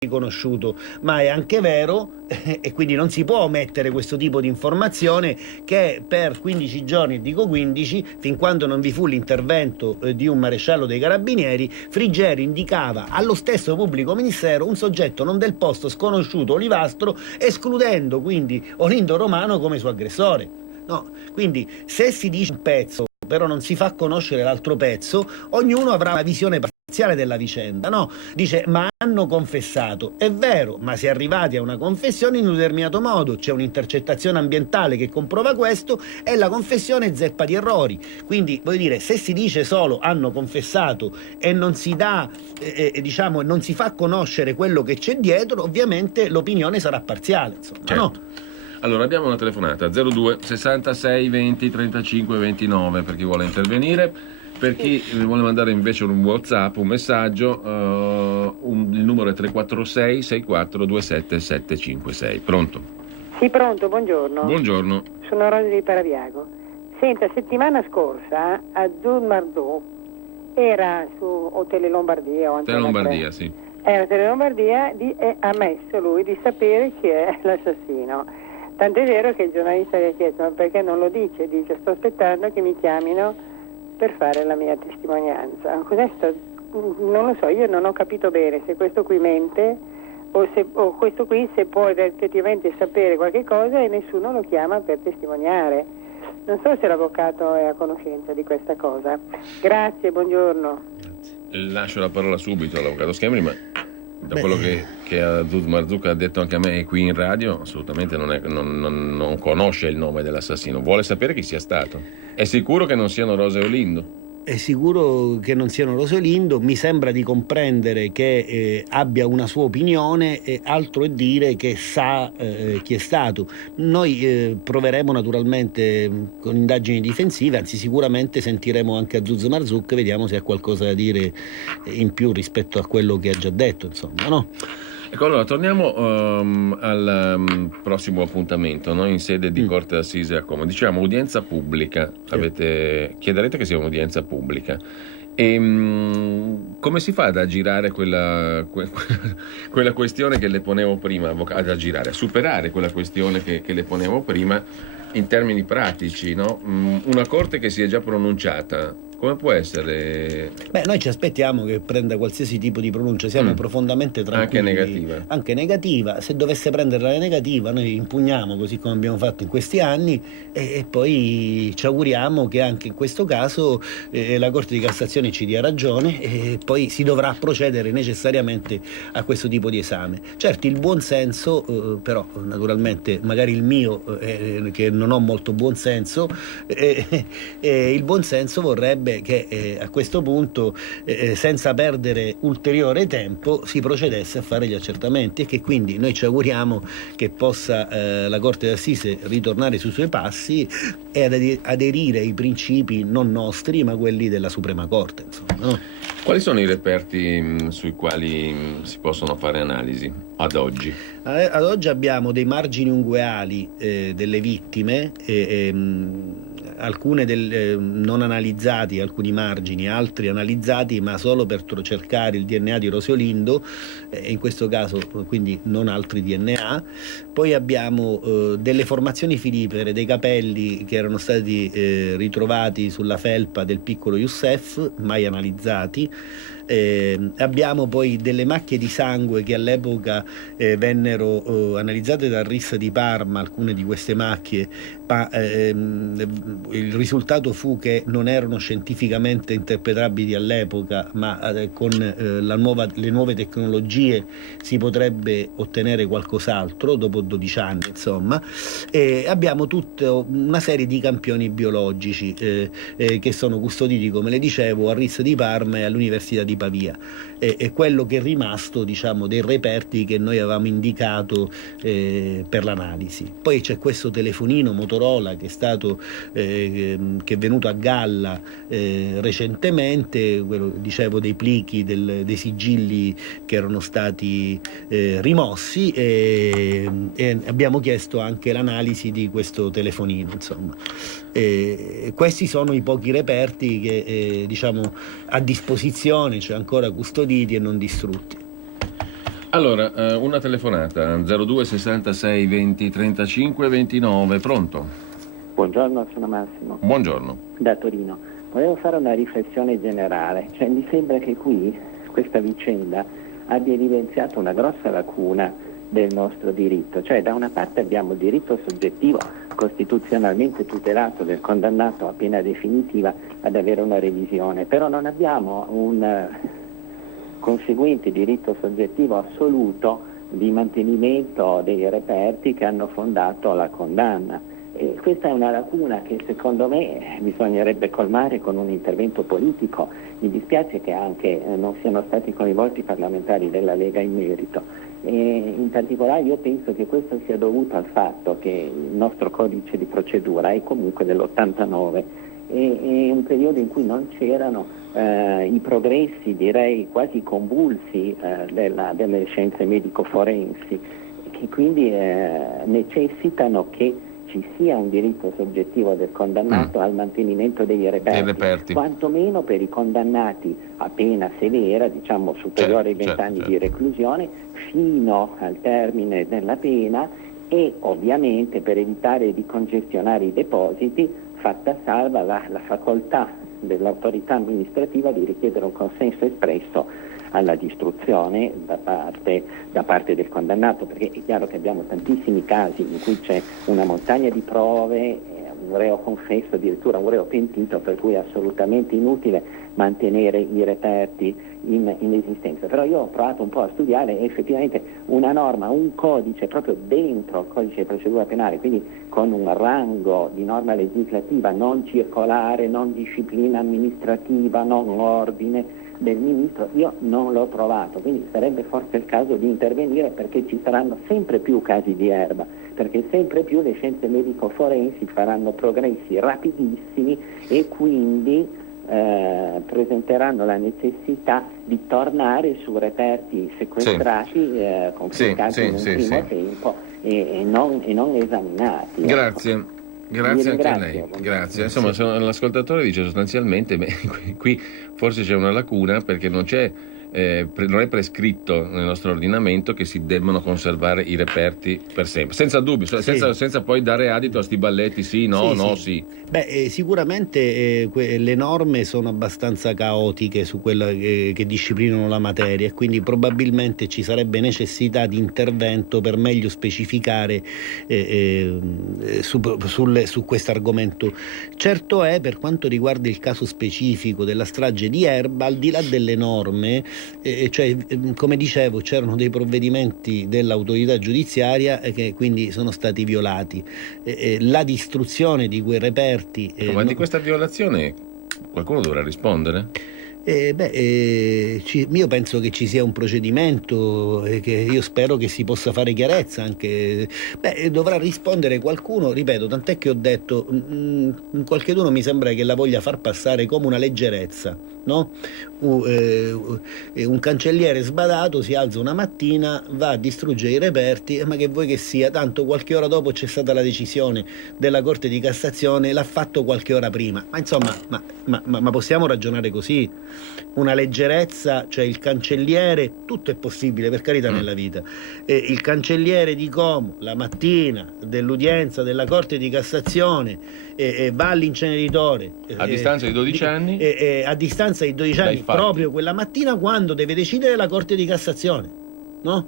riconosciuto, ma è anche vero, e quindi non si può omettere questo tipo di informazione, che per 15 giorni, dico 15, fin quando non vi fu l'intervento di un maresciallo dei carabinieri, Frigerio indicava allo stesso pubblico ministero un soggetto non del posto, sconosciuto, olivastro, escludendo quindi Olindo Romano come suo aggressore. No, quindi se si dice un pezzo però non si fa conoscere l'altro pezzo, ognuno avrà una visione parziale della vicenda, no? Dice, ma hanno confessato, è vero, ma si è arrivati a una confessione in un determinato modo, c'è un'intercettazione ambientale che comprova questo, e la confessione è zeppa di errori. Quindi, voglio dire, se si dice solo hanno confessato e non si dà, diciamo, non si fa conoscere quello che c'è dietro, ovviamente l'opinione sarà parziale, insomma, certo. No? Allora, abbiamo una telefonata 02 66 20 35 29 per chi vuole intervenire. Per chi vuole mandare invece un WhatsApp, un messaggio, il numero è 346 64 27 756. Pronto? Sì, pronto, buongiorno. Buongiorno. Sono Rosa di Parabiago. Senta, settimana scorsa a Zul Mardou era su o Tele Lombardia o Antena 3. Lombardia, sì. Era Tele Lombardia e ha ammesso lui di sapere chi è l'assassino. Tant'è vero che il giornalista gli ha chiesto: ma perché non lo dice? Dice: sto aspettando che mi chiamino per fare la mia testimonianza. Non lo so, io non ho capito bene se questo qui mente o questo qui se può effettivamente sapere qualche cosa e nessuno lo chiama per testimoniare. Non so se l'avvocato è a conoscenza di questa cosa. Grazie, buongiorno. Lascio la parola subito all'avvocato Schembri, ma da quello che Zul Marzouq ha detto anche a me qui in radio, assolutamente non conosce il nome dell'assassino, vuole sapere chi sia stato. È sicuro che non siano Rosa e Olindo? È sicuro che non siano Rosa e Olindo, mi sembra di comprendere che abbia una sua opinione, e altro è dire che sa chi è stato. Noi proveremo naturalmente con indagini difensive, anzi sicuramente sentiremo anche a Zul Marzouq, vediamo se ha qualcosa da dire in più rispetto a quello che ha già detto, insomma, no? Ecco, allora torniamo al prossimo appuntamento, no? In sede di Corte d'Assise a Como. Diciamo udienza pubblica, chiederete che sia un'udienza pubblica. E come si fa ad aggirare quella questione che le ponevo prima, a superare quella questione che le ponevo prima in termini pratici, no? Una Corte che si è già pronunciata, come può essere? Noi ci aspettiamo che prenda qualsiasi tipo di pronuncia, siamo profondamente tranquilli. Anche negativa. Se dovesse prendere la negativa, noi impugniamo, così come abbiamo fatto in questi anni, e poi ci auguriamo che anche in questo caso la Corte di Cassazione ci dia ragione, e poi si dovrà procedere necessariamente a questo tipo di esame. Certo, il buon senso, però naturalmente magari il mio, che non ho molto buon senso, il buon senso vorrebbe che a questo punto, senza perdere ulteriore tempo, si procedesse a fare gli accertamenti, e che quindi noi ci auguriamo che possa la Corte d'Assise ritornare sui suoi passi e aderire ai principi non nostri ma quelli della Suprema Corte, insomma, no? Quali sono i reperti sui quali si possono fare analisi ad oggi? Ad oggi abbiamo dei margini unguali delle vittime, alcune non analizzati, alcuni margini, altri analizzati ma solo per cercare il DNA di Rosa e Olindo, in questo caso quindi non altri DNA. Poi abbiamo delle formazioni filipere, dei capelli che erano stati ritrovati sulla felpa del piccolo Youssef, mai analizzati. Abbiamo poi delle macchie di sangue che all'epoca vennero analizzate dal RIS di Parma, alcune di queste macchie, ma il risultato fu che non erano scientificamente interpretabili all'epoca, ma con le nuove tecnologie si potrebbe ottenere qualcos'altro dopo 12 anni, insomma. Abbiamo tutta una serie di campioni biologici che sono custoditi, come le dicevo, al RIS di Parma e all'Università di Pavia. È quello che è rimasto, diciamo, dei reperti che noi avevamo indicato per l'analisi. Poi c'è questo telefonino Motorola che è stato che è venuto a galla recentemente, quello, dicevo, dei plichi dei sigilli che erano stati rimossi, e abbiamo chiesto anche l'analisi di questo telefonino, insomma. Questi sono i pochi reperti che diciamo a disposizione, cioè ancora custoditi e non distrutti. Allora, una telefonata 02 66 20 35 29. Pronto? Buongiorno, sono Massimo. Buongiorno. Da Torino. Volevo fare una riflessione generale, cioè mi sembra che qui questa vicenda abbia evidenziato una grossa lacuna del nostro diritto, cioè da una parte abbiamo il diritto soggettivo costituzionalmente tutelato del condannato a pena definitiva ad avere una revisione, però non abbiamo un conseguente diritto soggettivo assoluto di mantenimento dei reperti che hanno fondato la condanna. E questa è una lacuna che secondo me bisognerebbe colmare con un intervento politico. Mi dispiace che anche non siano stati coinvolti i parlamentari della Lega in merito. E in particolare io penso che questo sia dovuto al fatto che il nostro codice di procedura è comunque dell'89 è un periodo in cui non c'erano i progressi, direi quasi convulsi, delle scienze medico-forensi, che quindi necessitano che ci sia un diritto soggettivo del condannato al mantenimento dei reperti, quantomeno per i condannati a pena severa, diciamo superiore ai 20 anni di reclusione, fino al termine della pena, e ovviamente per evitare di congestionare i depositi, fatta salva la facoltà dell'autorità amministrativa di richiedere un consenso espresso alla distruzione da parte del condannato, perché è chiaro che abbiamo tantissimi casi in cui c'è una montagna di prove, un reo confesso, addirittura un reo pentito, per cui è assolutamente inutile mantenere i reperti in esistenza. Però io ho provato un po' a studiare e effettivamente una norma, un codice proprio dentro il codice di procedura penale, quindi con un rango di norma legislativa non circolare, non disciplina amministrativa, non ordine del ministro, io non l'ho trovato, quindi sarebbe forse il caso di intervenire, perché ci saranno sempre più casi di erba, perché sempre più le scienze medico-forensi faranno progressi rapidissimi e quindi presenteranno la necessità di tornare su reperti sequestrati, confiscati in un primo tempo e non esaminati. Grazie. Grazie anche a lei. Grazie. Insomma, l'ascoltatore dice sostanzialmente, qui forse c'è una lacuna, perché non è prescritto nel nostro ordinamento che si debbano conservare i reperti per sempre, senza dubbio, senza poi dare adito a sti balletti sì. Beh, sicuramente le norme sono abbastanza caotiche su quella che disciplinano la materia, e quindi probabilmente ci sarebbe necessità di intervento per meglio specificare su questo argomento. Certo è, per quanto riguarda il caso specifico della strage di Erba, al di là delle norme, come dicevo, c'erano dei provvedimenti dell'autorità giudiziaria che quindi sono stati violati. La distruzione di quei reperti. Ma di questa violazione qualcuno dovrà rispondere? Io penso che ci sia un procedimento che io spero che si possa fare chiarezza anche. Dovrà rispondere qualcuno, ripeto, tant'è che ho detto qualcheduno mi sembra che la voglia far passare come una leggerezza, no? Un cancelliere sbadato si alza una mattina, va a distruggere i reperti, ma che vuoi che sia, tanto qualche ora dopo c'è stata la decisione della Corte di Cassazione, l'ha fatto qualche ora prima. Ma insomma, ma possiamo ragionare così? Una leggerezza, cioè il cancelliere, tutto è possibile, per carità, nella vita. Il cancelliere di Como la mattina dell'udienza della Corte di Cassazione va all'inceneritore a distanza di 12 anni, a distanza di 12 anni, proprio quella mattina, quando deve decidere la Corte di Cassazione, no?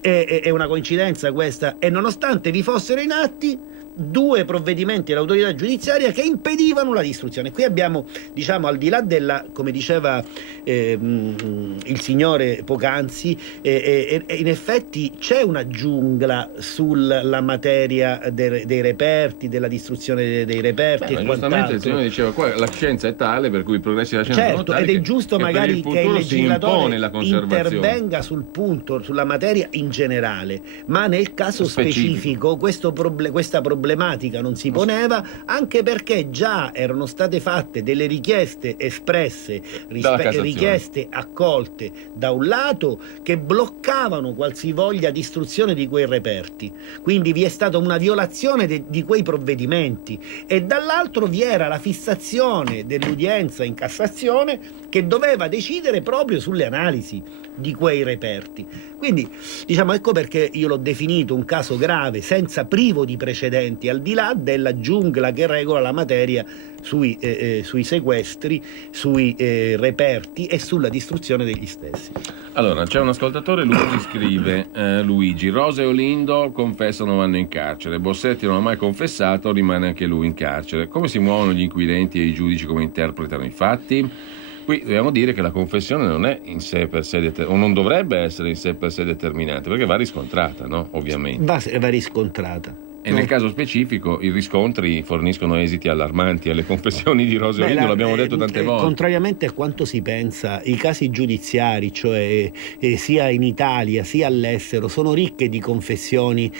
È una coincidenza questa, e nonostante vi fossero in atti 2 provvedimenti dell'autorità giudiziaria che impedivano la distruzione. Qui abbiamo, diciamo, al di là della, come diceva il signore poc'anzi, in effetti c'è una giungla sulla materia dei reperti, della distruzione dei reperti. Giustamente il signore diceva, qua la scienza è tale per cui i progressi della scienza sono tali, ed è giusto magari che il legislatore la intervenga sul punto, sulla materia in generale, ma nel caso specifico questa problematica non si poneva, anche perché già erano state fatte delle richieste espresse, richieste accolte da un lato, che bloccavano qualsivoglia distruzione di quei reperti, quindi vi è stata una violazione di quei provvedimenti, e dall'altro vi era la fissazione dell'udienza in Cassazione che doveva decidere proprio sulle analisi di quei reperti. Quindi, diciamo, ecco perché io l'ho definito un caso grave, senza privo di precedenti, al di là della giungla che regola la materia sui sequestri, sui reperti e sulla distruzione degli stessi. Allora, c'è un ascoltatore, Luigi scrive, Luigi, Rosa e Olindo confessano, vanno in carcere, Bossetti non ha mai confessato, rimane anche lui in carcere. Come si muovono gli inquirenti e i giudici, come interpretano i fatti? Qui dobbiamo dire che la confessione non è in sé per sé o non dovrebbe essere in sé per sé determinante, perché va riscontrata, no? Ovviamente. Va riscontrata. E nel caso specifico i riscontri forniscono esiti allarmanti alle confessioni di Rose Olindo, l'abbiamo detto tante volte. Contrariamente a quanto si pensa, i casi giudiziari, cioè sia in Italia sia all'estero, sono ricche di confessioni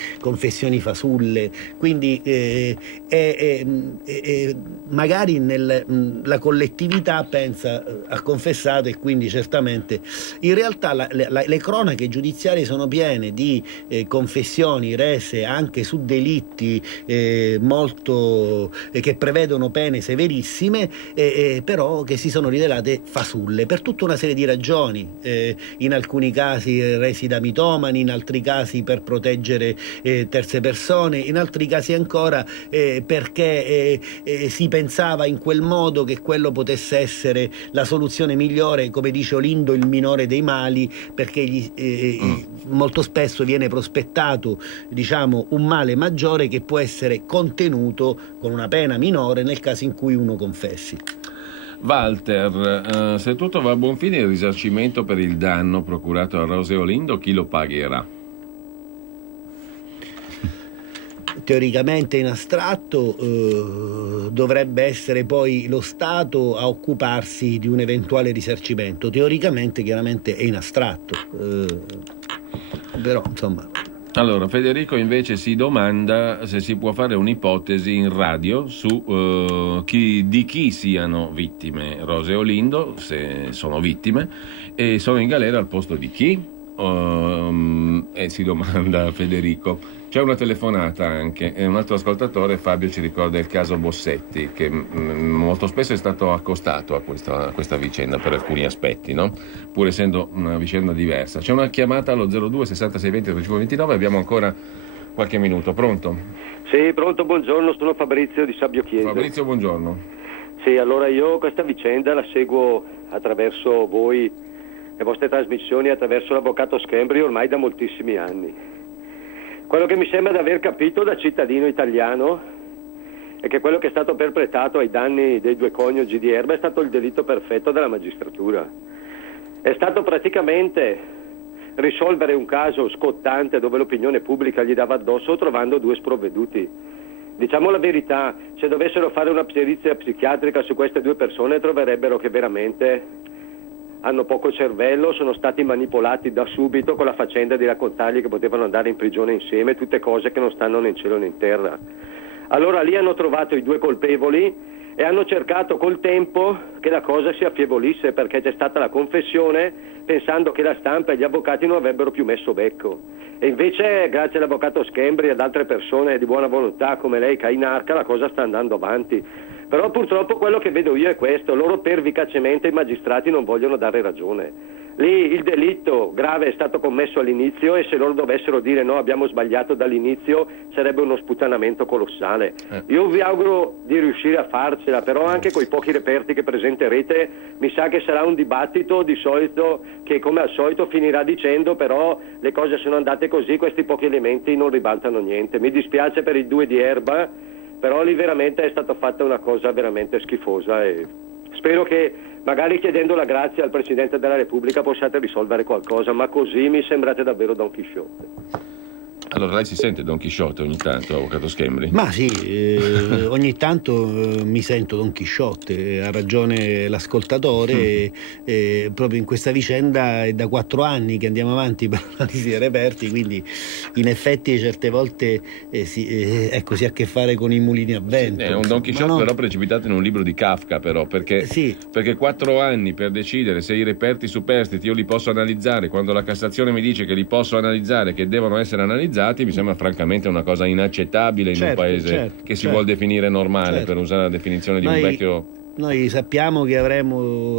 fasulle, quindi magari la collettività pensa ha confessato, e quindi certamente in realtà le cronache giudiziarie sono piene di confessioni rese anche su delitti molto che prevedono pene severissime, però che si sono rivelate fasulle per tutta una serie di ragioni, in alcuni casi resi da mitomani, in altri casi per proteggere terze persone, in altri casi ancora perché si pensava in quel modo che quello potesse essere la soluzione migliore, come dice Olindo, il minore dei mali, perché molto spesso viene prospettato, diciamo, un male maggiore che può essere contenuto con una pena minore nel caso in cui uno confessi. Walter, se tutto va a buon fine, il risarcimento per il danno procurato a Rose Olindo chi lo pagherà? Teoricamente in astratto dovrebbe essere poi lo Stato a occuparsi di un eventuale risarcimento. Teoricamente chiaramente è in astratto, però insomma. Allora, Federico invece si domanda se si può fare un'ipotesi in radio su di chi siano vittime Rose Olindo, se sono vittime, e sono in galera al posto di chi? E si domanda Federico. C'è una telefonata anche, e un altro ascoltatore, Fabio, ci ricorda il caso Bossetti, che molto spesso è stato accostato a questa vicenda per alcuni aspetti, no? Pur essendo una vicenda diversa. C'è una chiamata allo 02 66 20 35 29, abbiamo ancora qualche minuto. Pronto? Sì, pronto, buongiorno, sono Fabrizio di Sabbio Chiesa. Fabrizio, buongiorno. Sì, allora io questa vicenda la seguo attraverso voi, le vostre trasmissioni, attraverso l'avvocato Schembri ormai da moltissimi anni. Quello che mi sembra di aver capito da cittadino italiano è che quello che è stato perpetrato ai danni dei due coniugi di Erba è stato il delitto perfetto della magistratura. È stato praticamente risolvere un caso scottante dove l'opinione pubblica gli dava addosso trovando due sprovveduti. Diciamo la verità, se dovessero fare una perizia psichiatrica su queste due persone troverebbero che veramente hanno poco cervello, sono stati manipolati da subito con la faccenda di raccontargli che potevano andare in prigione insieme, tutte cose che non stanno né in cielo né in terra. Allora lì hanno trovato i due colpevoli e hanno cercato col tempo che la cosa si affievolisse, perché c'è stata la confessione pensando che la stampa e gli avvocati non avrebbero più messo becco. E invece, grazie all'avvocato Schembri e ad altre persone di buona volontà come lei, Cainarca, la cosa sta andando avanti. Però purtroppo quello che vedo io è questo: loro pervicacemente, i magistrati, non vogliono dare ragione. Lì il delitto grave è stato commesso all'inizio e se loro dovessero dire no, abbiamo sbagliato dall'inizio, sarebbe uno sputtanamento colossale. Io vi auguro di riuscire a farcela, però anche con i pochi reperti che presenterete mi sa che sarà un dibattito di solito che, come al solito, finirà dicendo però le cose sono andate così, questi pochi elementi non ribaltano niente. Mi dispiace per i due di Erba, però lì veramente è stata fatta una cosa veramente schifosa e spero che magari chiedendo la grazia al Presidente della Repubblica possiate risolvere qualcosa, ma così mi sembrate davvero Don Chisciotte. Allora lei si sente Don Chisciotte ogni tanto, avvocato Schembri? Ma sì, ogni tanto mi sento Don Chisciotte, ha ragione l'ascoltatore, proprio in questa vicenda è da 4 anni che andiamo avanti per l'analisi dei reperti, quindi in effetti certe volte si ha a che fare con i mulini a vento. È un Don Chisciotte però precipitato in un libro di Kafka, però, perché 4 anni per decidere se i reperti superstiti io li posso analizzare, quando la Cassazione mi dice che li posso analizzare, che devono essere analizzati, mi sembra francamente una cosa inaccettabile in un paese che si vuol definire normale, per usare la definizione di un vecchio. Noi sappiamo che abbiamo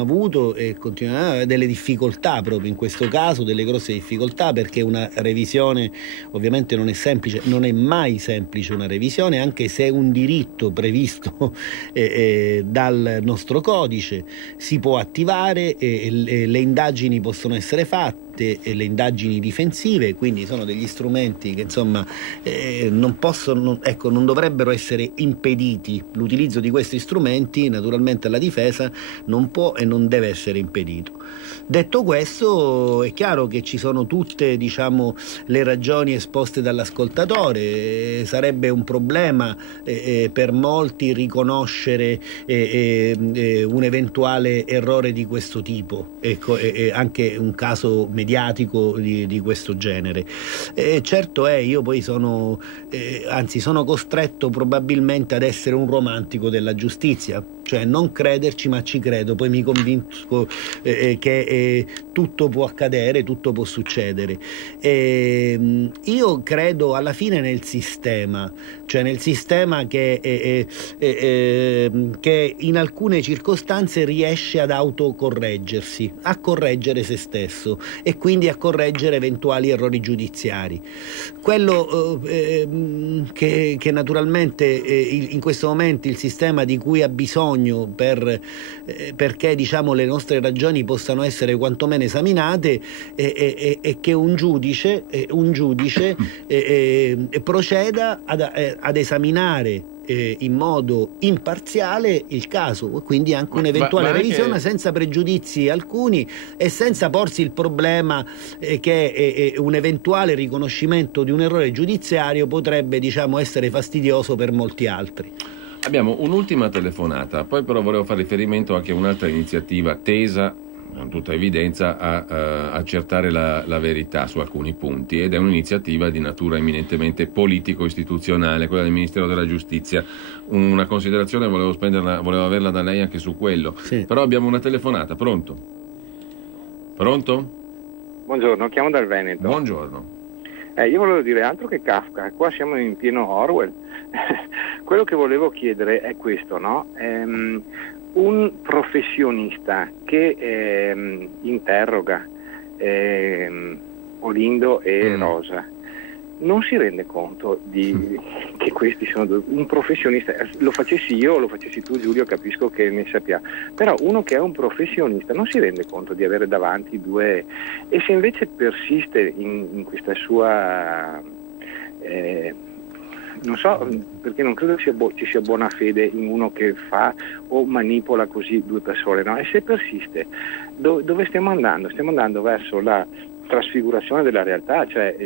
avuto e continuiamo a avere delle difficoltà proprio in questo caso, delle grosse difficoltà, perché una revisione ovviamente non è semplice, non è mai semplice una revisione, anche se è un diritto previsto dal nostro codice, si può attivare e le indagini possono essere fatte parte le indagini difensive, quindi sono degli strumenti che insomma non dovrebbero essere impediti. L'utilizzo di questi strumenti naturalmente alla difesa non può e non deve essere impedito. Detto questo, è chiaro che ci sono tutte, diciamo, le ragioni esposte dall'ascoltatore. Sarebbe un problema per molti riconoscere un eventuale errore di questo tipo, anche un caso mediatico di questo genere. Certo io poi sono costretto probabilmente ad essere un romantico della giustizia, cioè non crederci ma ci credo, poi mi convinco che tutto può accadere, tutto può succedere. Io credo alla fine nel sistema, cioè nel sistema che in alcune circostanze riesce ad autocorreggersi, a correggere se stesso e quindi a correggere eventuali errori giudiziari. Quello che naturalmente in questo momento il sistema di cui ha bisogno perché diciamo le nostre ragioni possano essere quantomeno esaminate è che un giudice proceda ad esaminare in modo imparziale il caso, quindi anche un'eventuale revisione senza pregiudizi alcuni e senza porsi il problema che un eventuale riconoscimento di un errore giudiziario potrebbe, diciamo, essere fastidioso per molti altri. Abbiamo un'ultima telefonata, poi però volevo fare riferimento anche a un'altra iniziativa tesa con tutta evidenza a accertare la verità su alcuni punti, ed è un'iniziativa di natura eminentemente politico-istituzionale, quella del Ministero della Giustizia. Una considerazione volevo averla da lei anche su quello, sì. Però abbiamo una telefonata. Pronto? Buongiorno, chiamo dal Veneto. Buongiorno. Io volevo dire altro che Kafka, qua siamo in pieno Orwell. Quello che volevo chiedere è questo, no? Un professionista che interroga Olindo e Rosa non si rende conto che questi sono un professionista. Lo facessi io o lo facessi tu, Giulio, capisco che ne sappia, però uno che è un professionista non si rende conto di avere davanti due, e se invece persiste in questa sua non so, perché non credo ci sia buona fede in uno che fa o manipola così due persone, no? E se persiste, dove stiamo andando? Stiamo andando verso la trasfigurazione della realtà, cioè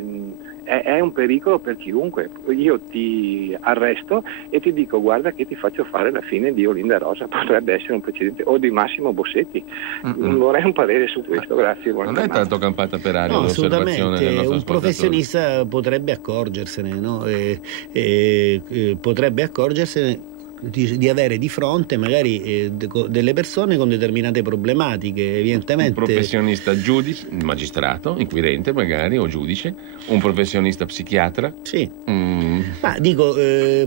è un pericolo per chiunque. Io ti arresto e ti dico: guarda che ti faccio fare la fine di Olinda Rosa, potrebbe essere un precedente, o di Massimo Bossetti. Vorrei un parere su questo, grazie. Non è tanto campata per aria l'osservazione del nostro un professionista potrebbe accorgersene, no? Potrebbe accorgersene di avere di fronte magari delle persone con determinate problematiche, evidentemente. Un professionista giudice, magistrato, inquirente magari, o giudice, un professionista psichiatra. Sì. Ma dico,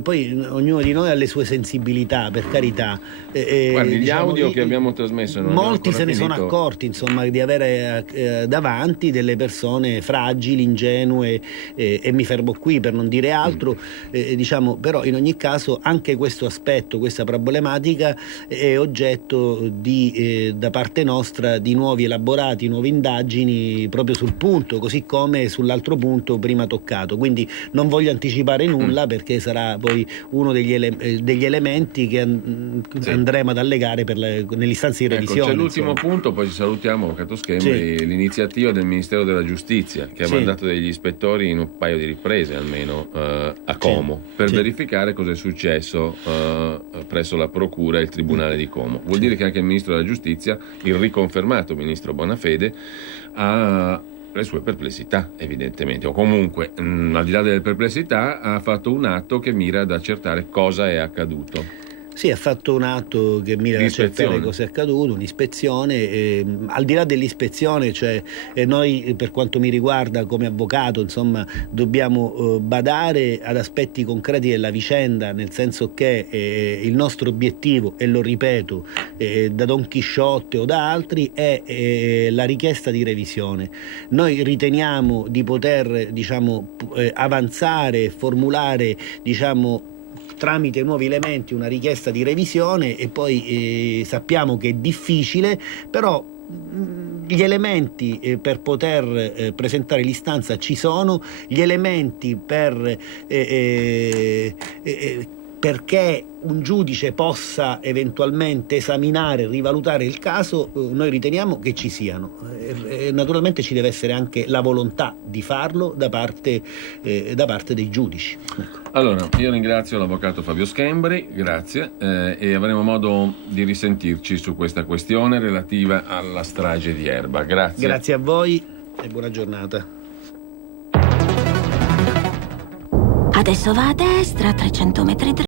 poi ognuno di noi ha le sue sensibilità, per carità. Guardi, gli audio che abbiamo trasmesso molti se ne sono accorti, insomma, di avere davanti delle persone fragili, ingenue, e mi fermo qui per non dire altro. Diciamo, però in ogni caso anche questo aspetto, questa problematica è oggetto da parte nostra di nuovi elaborati, nuove indagini proprio sul punto, così come sull'altro punto prima toccato. Quindi non voglio anticipare nulla, perché sarà poi uno degli elementi che andremo ad allegare nell'istanza di revisione. C'è l'ultimo punto, poi ci salutiamo, Avvocato Schembri. Sì. L'iniziativa del Ministero della Giustizia, che ha mandato degli ispettori in un paio di riprese almeno a Como, per verificare cosa è successo presso la Procura e il Tribunale di Como. Vuol dire che anche il Ministro della Giustizia, il riconfermato Ministro Bonafede, ha le sue perplessità, evidentemente, o comunque al di là delle perplessità ha fatto un atto che mira ad accertare cosa è accaduto. Sì, ha fatto un atto che mira a accertare cosa è accaduto, un'ispezione. Al di là dell'ispezione, cioè noi, per quanto mi riguarda come avvocato, insomma, dobbiamo badare ad aspetti concreti della vicenda, nel senso che il nostro obiettivo, e lo ripeto, da Don Chisciotte o da altri, è la richiesta di revisione. Noi riteniamo di poter, diciamo, avanzare, formulare, diciamo, tramite nuovi elementi una richiesta di revisione, e poi sappiamo che è difficile, però gli elementi per poter presentare l'istanza ci sono, gli elementi perché un giudice possa eventualmente esaminare, rivalutare il caso, noi riteniamo che ci siano. Naturalmente ci deve essere anche la volontà di farlo da parte dei giudici. Ecco. Allora, io ringrazio l'avvocato Fabio Schembri, grazie, e avremo modo di risentirci su questa questione relativa alla strage di Erba. Grazie. Grazie a voi e buona giornata. Adesso va a destra, 300 metri